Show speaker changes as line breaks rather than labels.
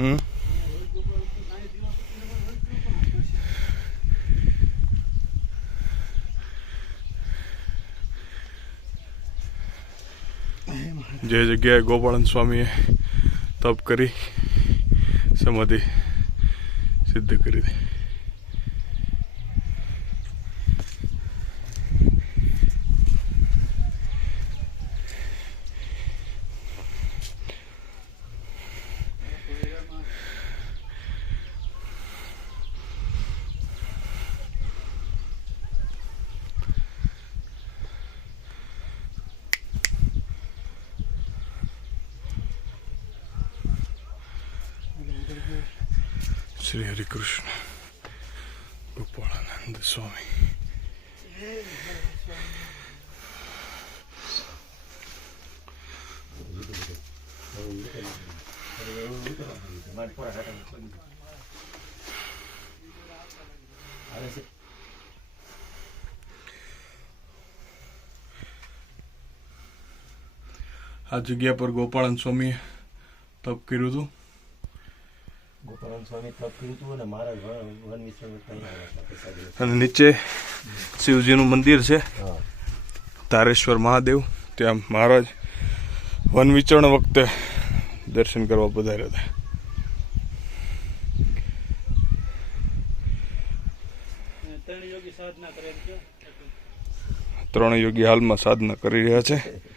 હમ જે જગ્યાએ ગોપાળન સ્વામીએ તપ કરી સમાધિ સિદ્ધ કરી હતી શ્રી હરિકૃષ્ણ ગોપાળાનંદ સ્વામી આ જગ્યા પર ગોપાળન સ્વામીએ તપ કર્યું હતું.
ગોપાલન સ્વામી તપ કર્યું હતું અને વન
અને નીચે શિવજીનું મંદિર છે. તારેશ્વર મહાદેવ. ત્યાં મહારાજ વન વિચરણ વખતે દર્શન કરવા પધાર્યા હતા.
ત્રણ યોગી
હાલમાં સાધના કરી રહ્યા છે.